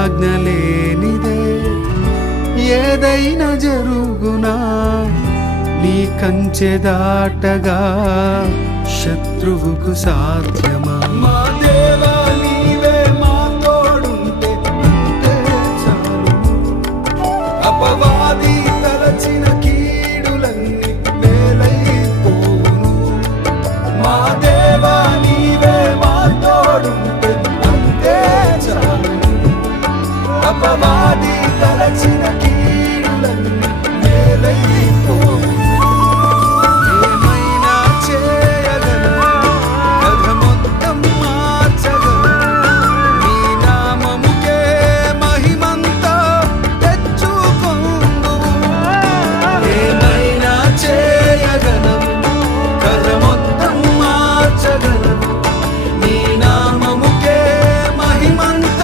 ఆజ్ఞ లేనిదే ఏదైనా జరుగునా? నీ కంచె దాటగా శత్రువుకు సాధ్యమా? మా దేవా మా అపవా compromise.